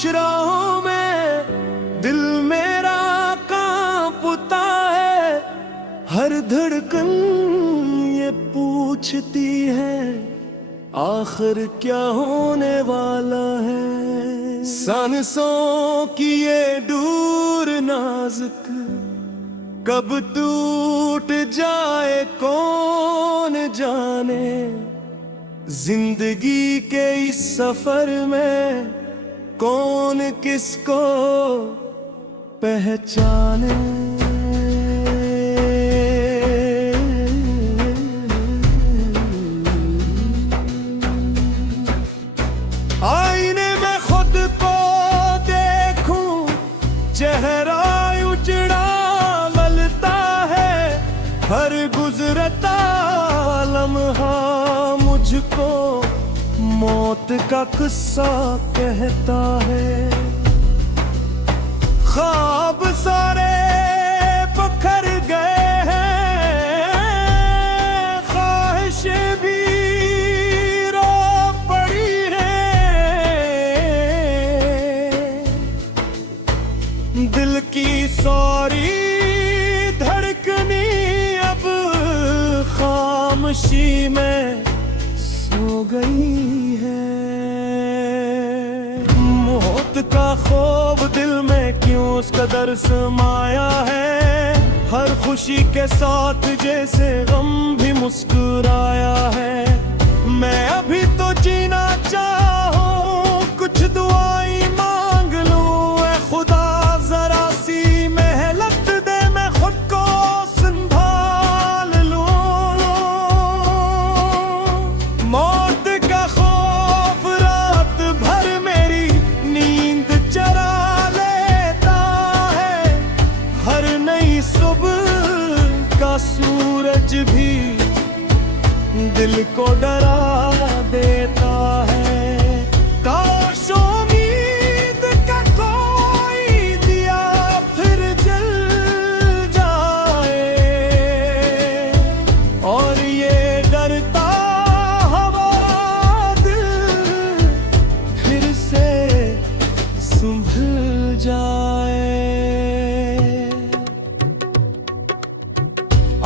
खामोश राहों में दिल मेरा कांपता है। हर धड़कन ये पूछती है आखिर क्या होने वाला है। सांसों की ये डोर नाजुक कब टूट जाए कौन जाने। जिंदगी के इस सफर में कौन किसको पहचाने। आईने में खुद को देखूं चेहरा उजड़ा गलता है। हर गुजरता लम्हा मुझको मौत का किस्सा कहता है। ख्वाब सारे बिखर गए हैं, ख्वाहिशें भी रो पड़ी हैं। दिल की सारी धड़कनी अब खामोशी में सो गई है। मौत का खौफ दिल में क्यों उस कदर समाया है। हर खुशी के साथ जैसे गम भी मुस्कुराया है। मैं अभी तो जीना चाहूं, कुछ दुआएं मांग लूं। ऐ खुदा जरा सी मेहनत दे, मैं खुद को संभाल लूं। मौत का खौफ रात भर मेरी नींद चरा लेता है। हर नई सुबह का सूरज भी दिल को डरा देता है। काश उम्मीद का कोई दिया फिर जल जाए और ये डरता हमारा दिल फिर से संभल जाए।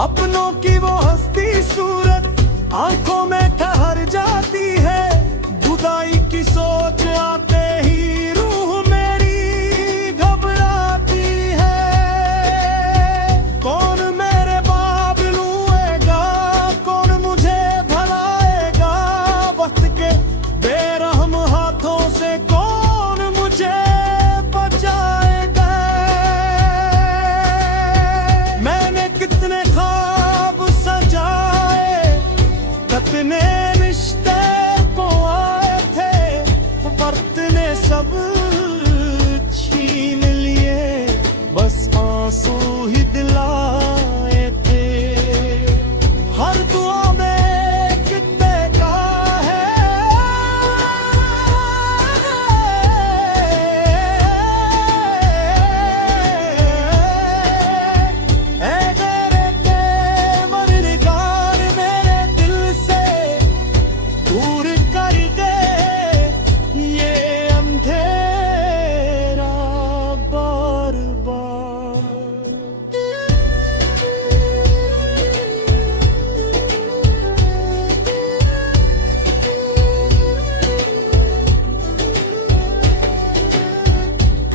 अपनों की वो हंसती सूरत आंखों में ठहर जाती है। जुदाई की सोच आते ही रूह मेरी घबराती है। कौन मेरे बाप लूएगा, कौन मुझे भलाएगा। वक्त के बेरहम हाथों से कौन मुझे बचाएगा। मैंने कितने ख्वाब सजाए, कितने रिश्ते को आए थे। वक्त ने सब छीन लिए, बस आंसू ही दिलाए थे। हर दुआ में कितने का है ऐ तेरे के मददगार मेरे दिल से दूर कर दे ये अंधेरा बार बार।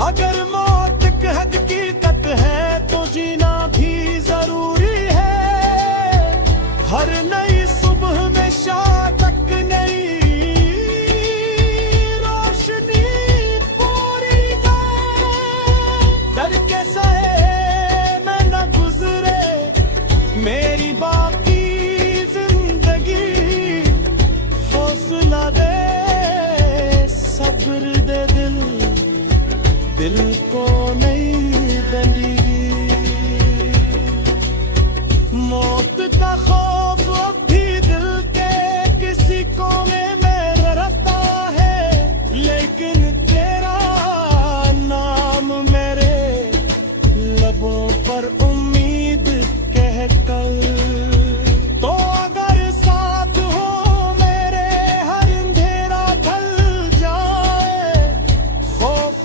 अगर मौत एक हकीकत है तो जीना भी जरूरी है। हर नई सुबह में शाम तक नई रोशनी पूरी डर के सहे मैं न गुजरे मेरी बाकी जिंदगी। हौसला दे सब्र दे दिल को नहीं बंदगी। मौत का खौफ अब भी दिल के किसी कोने में रहता है। लेकिन तेरा नाम मेरे लबों पर उम्मीद कह कर। तो अगर साथ हो मेरे हर अंधेरा ढल जाए, खौफ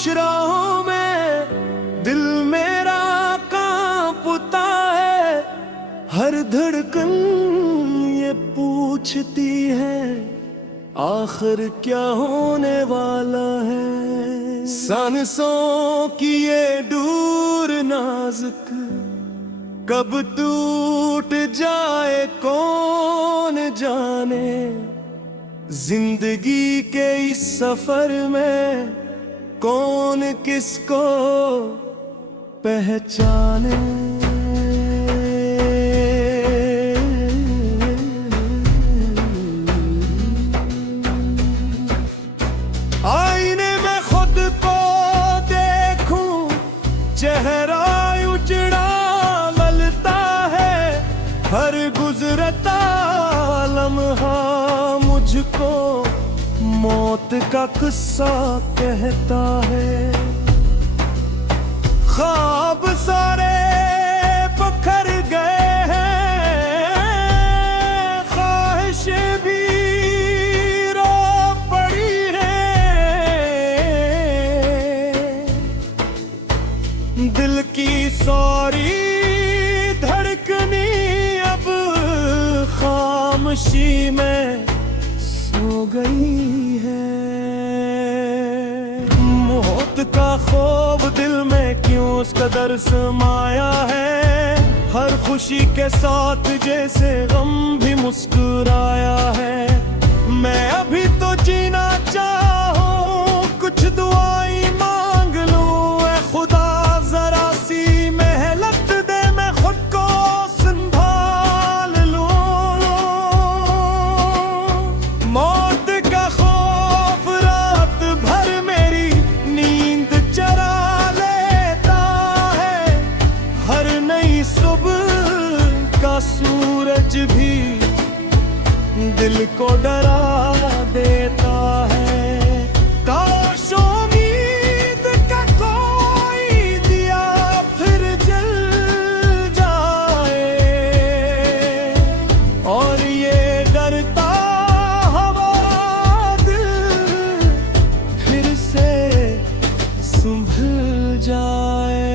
खामोश राहों में दिल मेरा कांपता है। हर धड़कन ये पूछती है आखिर क्या होने वाला है। सांसों की ये डोर नाजुक कब टूट जाए कौन जाने। जिंदगी के इस सफर में कौन किसको पहचाने। आईने में खुद को देखूं चेहरा उजड़ा गलता है। हर गुजरता लम्हा मुझको मौत का किस्सा कहता है। ख्वाब सारे बिखर गए हैं, ख्वाहिशें भी रो पड़ी हैं। दिल की सारी धड़कनी अब खामोशी में सो गई है। मौत का खौफ दिल में क्यों उस कदर समाया है। हर खुशी के साथ जैसे गम भी मुस्कुराया है। मैं अभी तो जीना चाहूं कुछ दुआएं मांग लूं। ऐ खुदा जरा सी मेहनत दे मैं खुद को संभाल लूं। मौत का खौफ रात भर मेरी नींद चरा लेता है। हर नई सुबह का सूरज भी दिल को डरा देता है। काश उम्मीद का कोई दिया फिर जल जाए और ये डरता हमारा दिल फिर से संभल जाए।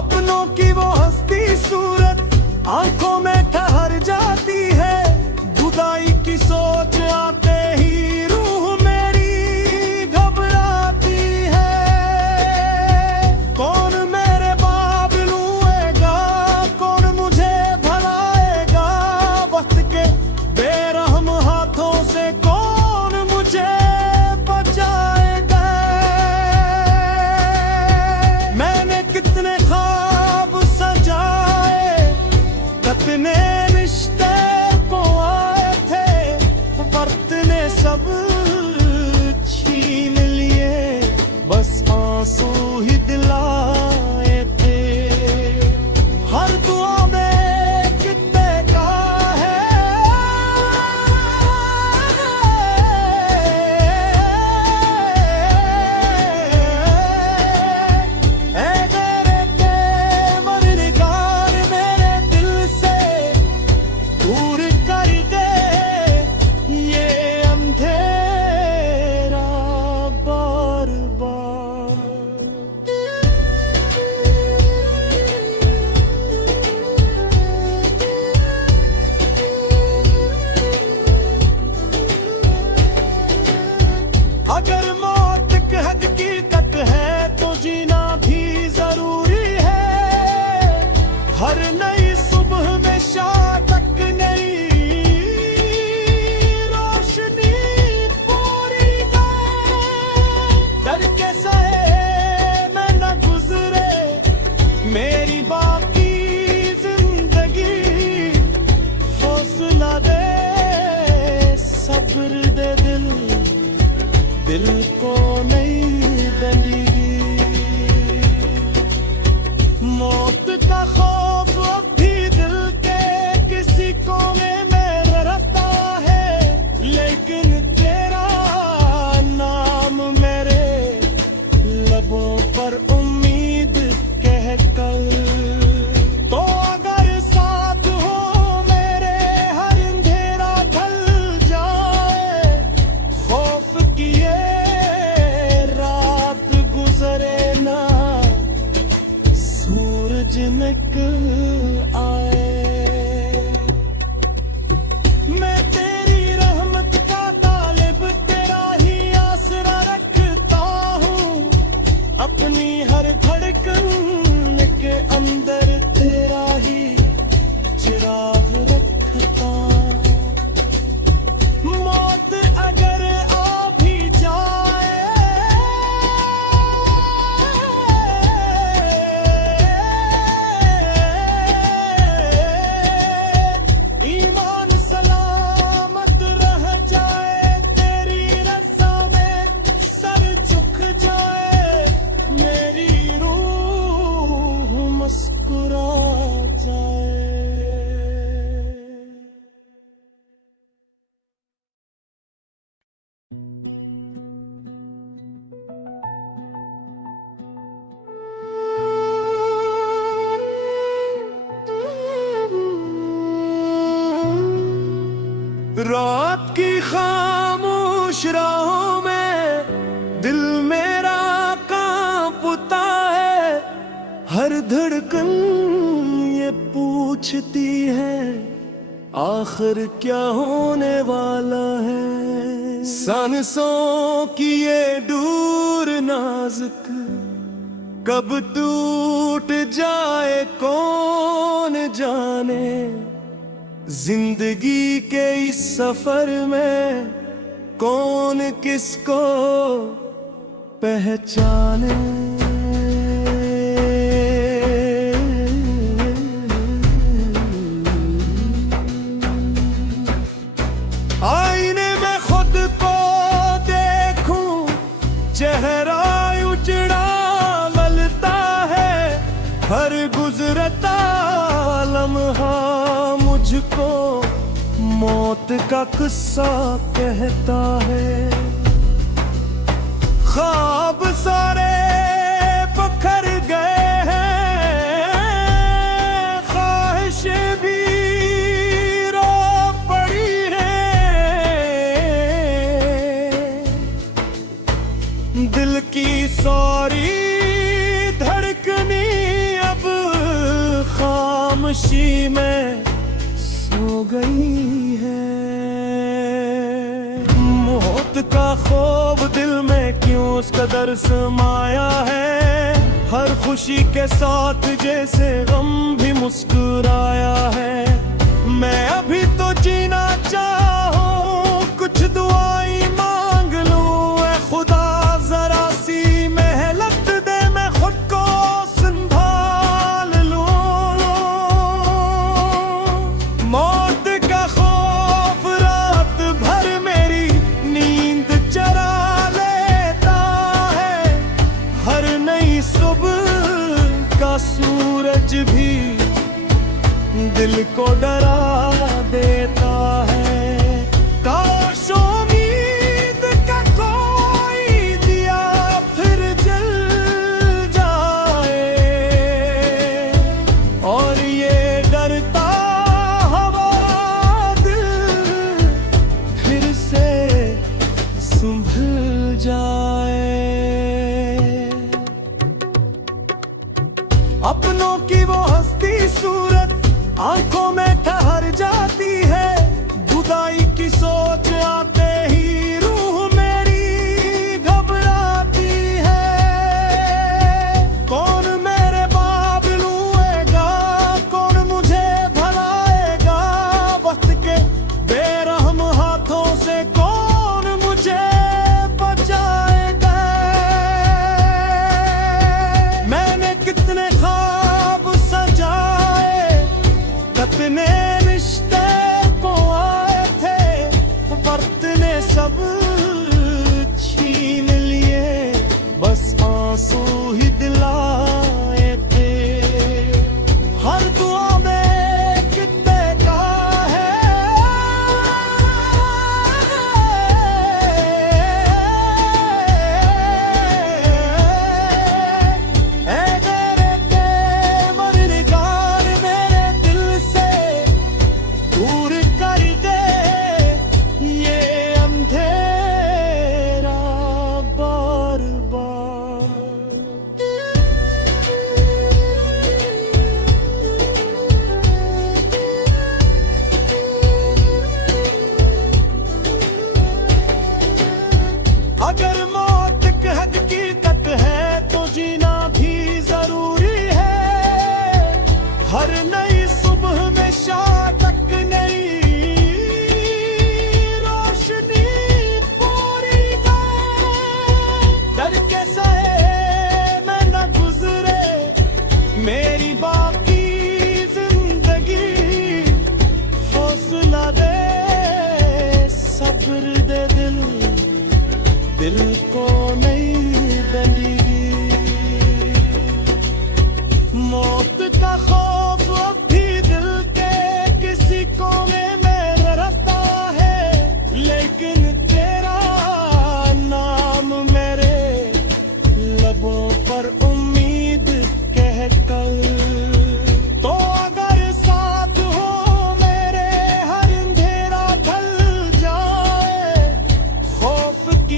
अपनों की वो हंसती सूरत आंखों में ठहर जाती है। जुदाई की सोच आते ही रूह मेरी घबराती है। कौन मेरे बाप लूएगा, कौन मुझे भलाएगा। वक्त के बेरहम हाथों से कौन मुझे बचाएगा। मैंने कितने ख्वाब सजाए, कितने रिश्ते को आए थे। वक्त ने सब छीन लिए, बस आंसू ही दिलाए थे। हर दुआ में कितने का है ऐ मेरे के मददगार मेरे दिल से दूर कर दे ये अंधेरा बार बार। अगर मौत एक हकीकत है तो जीना भी जरूरी है। हर नई सुबह में शाम तक नई रोशनी पूरी करे। डर के सहे मैं न गुजरे मेरी बाकी जिंदगी। हौसला दे सब्र दे दिल को नहीं बंदगी। मौत का खौफ अब भी दिल के किसी कोने में रहता है। लेकिन तेरा नाम मेरे लबों पर उम्मीद कह कर। तो अगर साथ हो मेरे हर अंधेरा ढल जाए। खौफ बाहों में दिल मेरा कांपता है, हर धड़कन ये पूछती है आखिर क्या होने वाला है। सांसों की ये डोर नाजुक कब टूट जाए कौन जाने, जिंदगी के इस सफर में कौन किसको पहचाने। आईने में खुद को देखूं, चेहरा उजड़ा मलता है, हर गुजरता लम्हा मुझको मौत का किस्सा कहता है। ख्वाब सारे बिखर गए हैं, ख्वाहिशें भी रो पड़ी हैं, दिल की सारी धड़कनी अब खामोशी में सो गई है। मौत का खौफ दिल में क्यों उस कदर समाया है, हर खुशी के साथ जैसे गम भी मुस्कुराया है। मैं अभी तो जीना चाहूं, कुछ दुआएं मांग लूं, ऐ खुदा जरा सी मेहनत दे, मैं खुद को संभाल लूं। मौत का खौफ रात भर मेरी नींद चरा लेता है, हर नई सुबह का सूरज भी दिल को डरा देता है। काश उम्मीद का कोई दिया फिर जल जाए, और ये डरता हमारा दिल फिर से संभल जाए। अपनों की वो हंसती सूरत आंखों में ठहर जाती है, जुदाई की सोच आते ही रूह मेरी घबराती है। कौन मेरे बाप लूएगा, कौन मुझे भलाएगा, वक्त के बेरहम हाथों से कौन मुझे बचाएगा। मैंने कितने ख्वाब सजाए, अपने रिश्ते को आए थे, वक्त ने सब छीन लिए, बस आंसू ही दिलाए थे। हर दुआ में कितने का है, ऐ मेरे के मददगार मेरे दिल से दूर कर दे ये अंधेरा बार बार। अगर मौत एक हकीकत है तो जीना भी जरूरी है, हर नई सुबह में शातक नई रोशनी पूरी गए। डर के सहे मैं न गुजरे मेरी बाकी जिंदगी, हौसला दे सब्र दे दिल को नहीं बंदगी। मौत का खौफ अब भी दिल के किसी कोने में रहता है, लेकिन तेरा नाम मेरे लबों पर उम्मीद कह कर। तो अगर साथ हो मेरे हर अंधेरा ढल जाए, खौफ की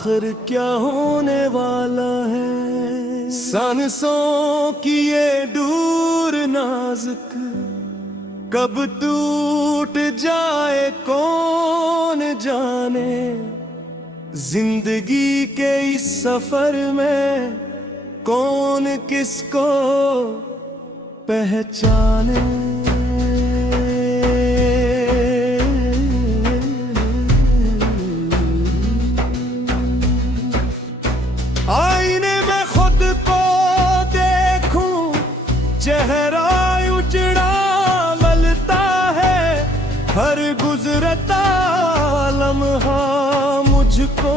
आखिर क्या होने वाला है। सांसों की ये दूर नाजुक कब टूट जाए कौन जाने। जिंदगी के इस सफर में कौन किसको पहचाने। आईने में खुद को देखूं, चेहरा उजड़ा गलता है। हर गुजरता लम्हा मुझको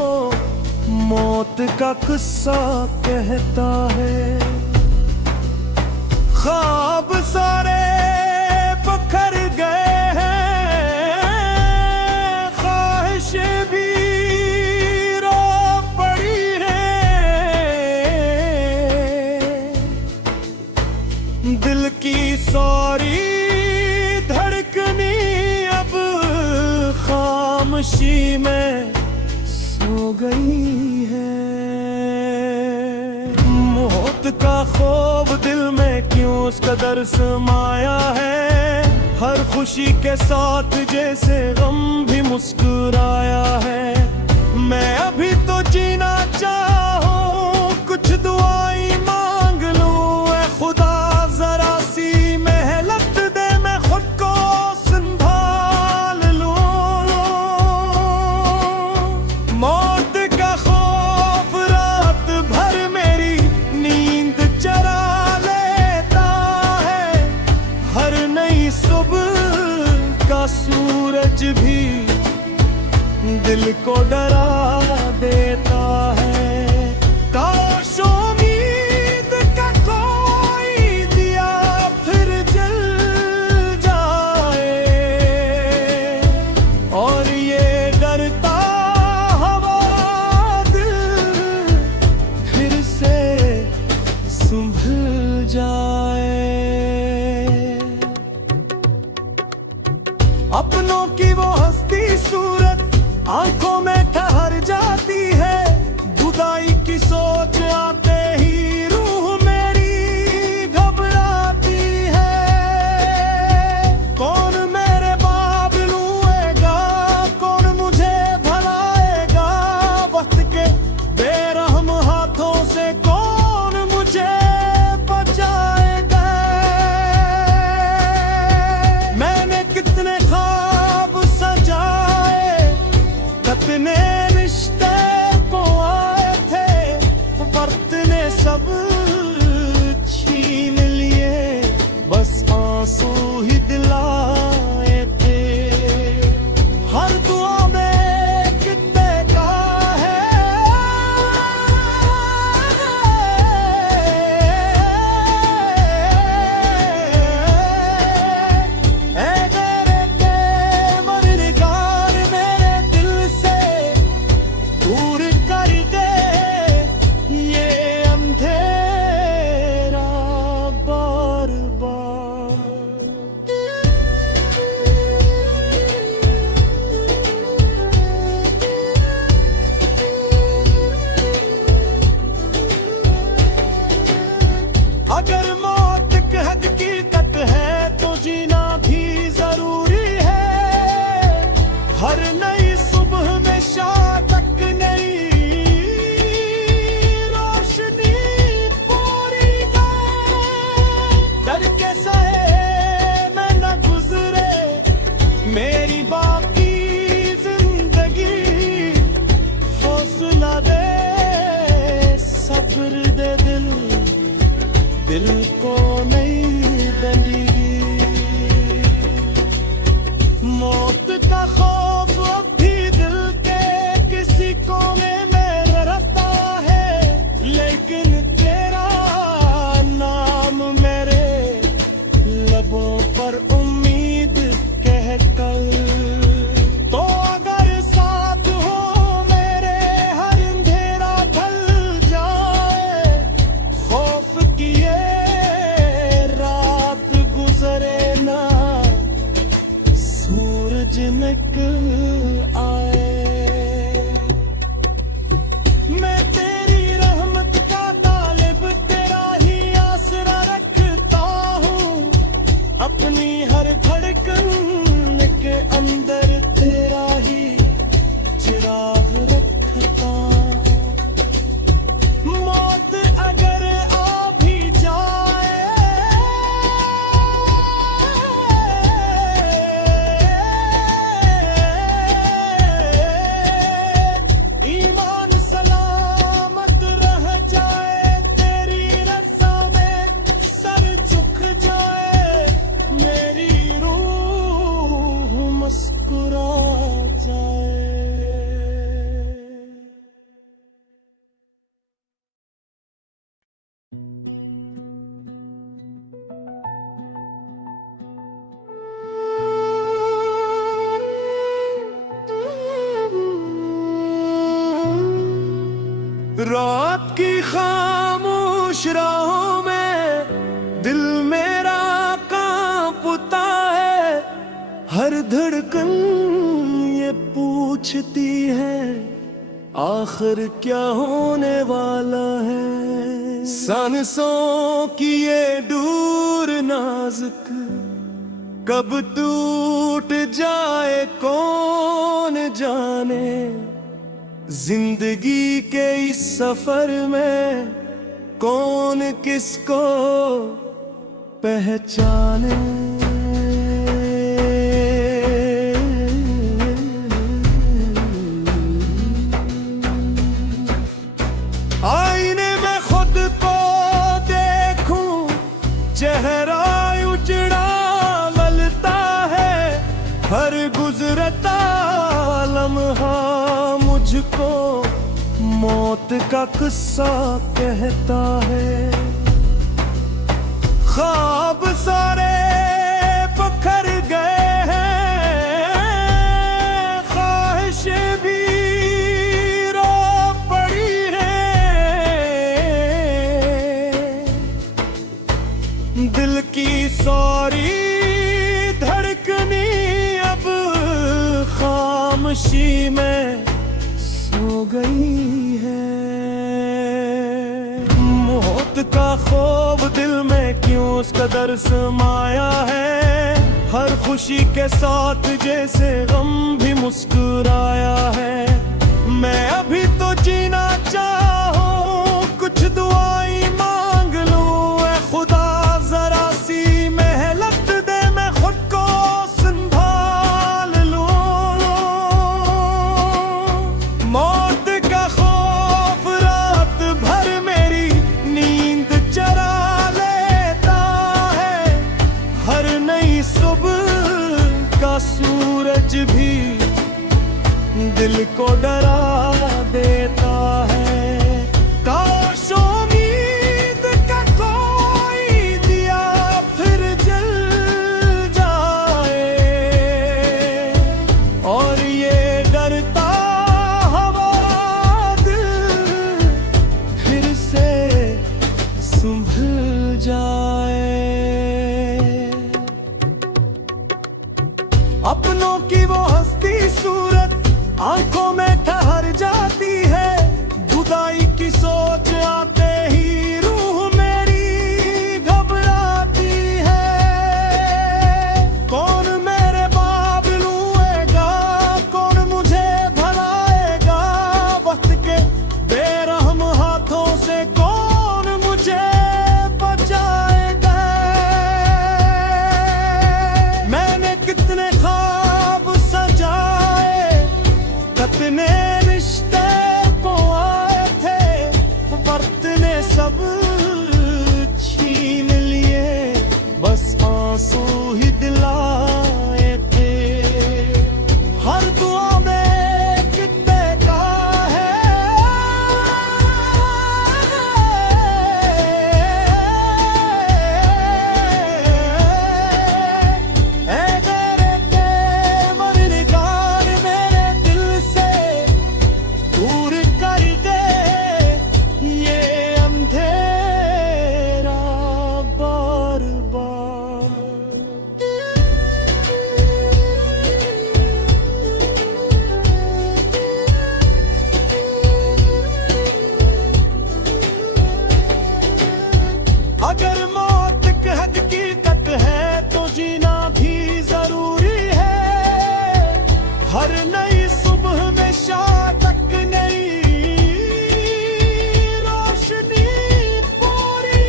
मौत का किस्सा कहता है। ख्वाब सारे पखर गए हैं, ख्वाहिशें भी रो पड़ी हैं। दिल की सारी धड़कनी अब खामोशी में सो गई है। मौत का खौफ दिल में क्यों उस कदर समाया है। हर खुशी के साथ जैसे गम भी मुस्कुराया है। मैं अभी तो जीना चाहूं, कुछ दुआएं मांग लूं। ऐ खुदा जरा सी मेहनत दे, मैं खुद को संभाल लूं। मौत का खौफ रात भर मेरी नींद चरा लेता है। हर नई सुबह का सूरज भी दिल को डरा देता है। काश उम्मीद का कोई दिया फिर जल जाए, और ये डरता हमारा दिल फिर से संभल जाए। अपनों की वो हंसती सूरत आंखों में ठहर जाती है। जुदाई की सोच आते ही रूह मेरी घबराती है। कौन मेरे बाप लूएगा, कौन मुझे भलाएगा। वक्त के बेरहम हाथों से कौन मुझे बचाएगा। मैंने कितने ख्वाब सजाए, कितने रिश्ते को आए थे। वक्त ने सब छीन लिए, बस आंसू ही दिलाए थे। हर दुआ में कितने का है, ऐ मेरे के मददगार मेरे दिल से दूर कर दे ये अंधेरा बार बार। अगर मौत एक हकीकत है तो जीना भी जरूरी है। हर नई सुबह में शातक नई रोशनी पूरी का। डर के सहे मैं न गुजरे मेरी बाकी जिंदगी। हौसला दे सब्र दे दिल को नहीं बंदगी। मौत का खौफ अब भी दिल के किसी कोने में रहता है। लेकिन तेरा नाम मेरे लबों पर उम्मीद कह कर। तो अगर साथ हो मेरे हर अंधेरा ढल जाए। खौफ किए पूछती है आखिर क्या होने वाला है। सांसों की ये डोर नाजुक कब टूट जाए कौन जाने। जिंदगी के इस सफर में कौन किसको पहचाने। आईने में खुद को देखूं चेहरा उजड़ा मलता है। हर गुजरता लम्हा मुझको मौत का किस्सा कहता है। ख्वाब सारे बिखर गए हैं, ख्वाहिशें भी रो पड़ी हैं। दिल की सारी धड़कनी अब खामोशी में सो गई है। मौत का खौफ दिल में क्यों उस कदर समाया है। हर खुशी के साथ जैसे गम भी मुस्कुराया है। मैं अभी तो जीना चाहूं, कुछ दुआएं मांग लूं। ऐ खुदा जरा सी मेहनत दे, मैं खुद को संभाल लूं। मौत का खौफ रात भर मेरी नींद चरा लेता है। हर नई सुबह का सूरज भी दिल को डरा देता है। काश उम्मीद का कोई दिया फिर जल जाए और ये डरता हमारा दिल फिर से संभल जाए। अपनों की वो हंसती सूरत आंखों में ठहर जाती है। जुदाई की सोच आते ही रूह मेरी घबराती है। कौन मेरे बाप लूएगा, कौन मुझे भराएगा। वक्त के बेरहम हाथों से कौन मुझे बचाएगा। मैंने कितने ख्वाब सजाए, कितने रिश्ते को आए थे। वक्त ने सब छीन लिए, बस आंसू ही दिलाए थे। हर दुआ में कितने का है ऐ तेरे के मरनिगार मेरे दिल से दूर कर दे ये अंधेरा बार बार। अगर मौत एक हकीकत है तो जीना भी जरूरी है। हर नई सुबह में शातक नई रोशनी पूरी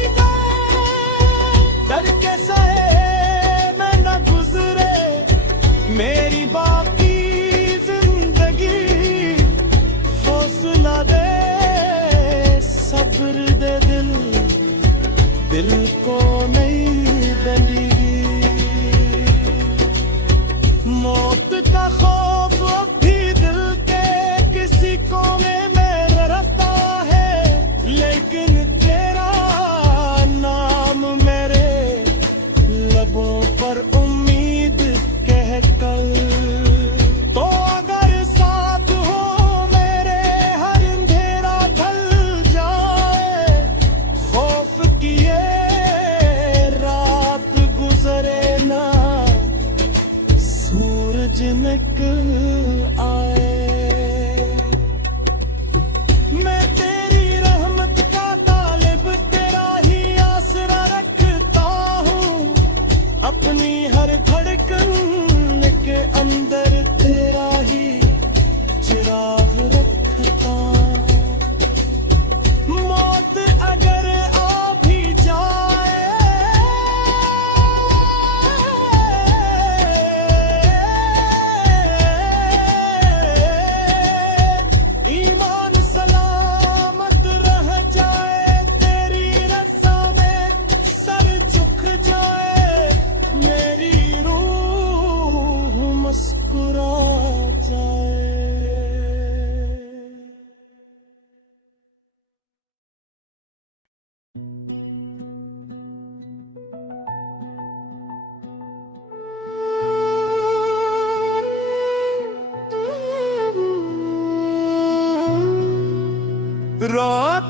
डर के सहे मैं न गुजरे मेरी बाकी जिंदगी। हौसला दे सब्र दे दिल को नहीं बंदगी। मौत का खौफ अब भी दिल के किसी कोने में रहता है। लेकिन तेरा नाम मेरे लबों पर उम्मीद कह कल। तो अगर साथ हो मेरे हर अंधेरा ढल जाए। खौफ किए रात गुजरे ना सूरज निकल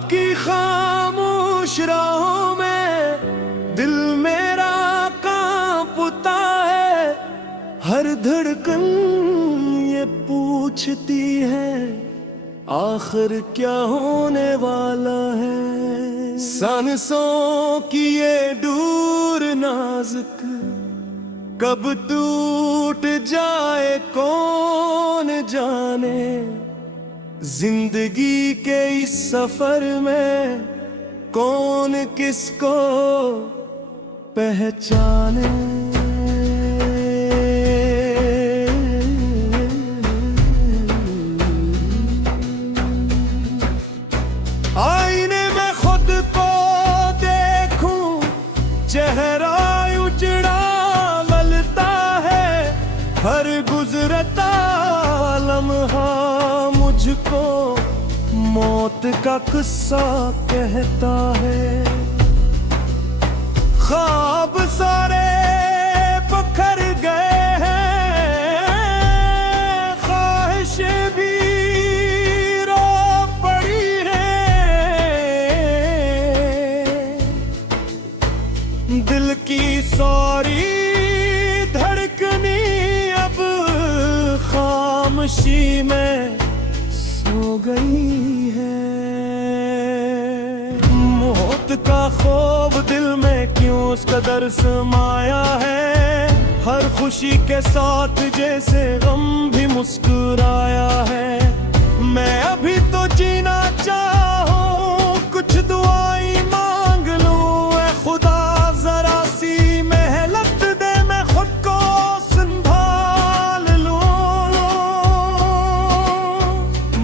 आपकी खामोश राहों में दिल मेरा कांपता है। हर धड़कन ये पूछती है आखिर क्या होने वाला है। सांसों की ये डोर नाजुक कब टूट जाए कौन जाने। जिंदगी के इस सफर में कौन किसको पहचाने। आईने में खुद को देखूं चेहरा उजड़ा गलता है। हर गुजरता लम्हा मुझको मौत का किस्सा कहता है। ख्वाब सारे बिखर गए हैं, ख्वाहिशें भी रो पड़ी है। दिल की सारी धड़कनी अब खामोशी में सो गई है। मौत का खौफ दिल में क्यों उस कदर समाया है। हर खुशी के साथ जैसे गम भी मुस्कुराया है। मैं अभी तो जीना चाहूं, कुछ दुआएं मांग लूं। ऐ खुदा जरा सी मेहनत दे, मैं खुद को संभाल लूं।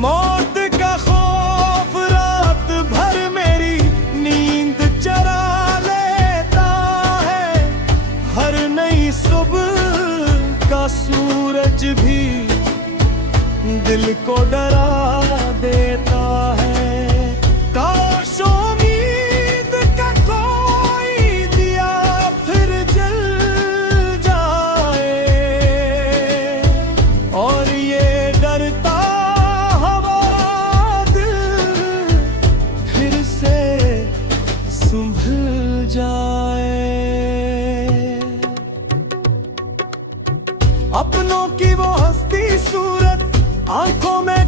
मौत का खौफ रात भर मेरी नींद चरा लेता है। हर नई सुबह का सूरज भी दिल को डरा देता है। काश उम्मीद का कोई दिया फिर जल जाए और ये डरता हमारा दिल फिर से संभल जाए। अपनों की वो हंसती सूरत आंखों में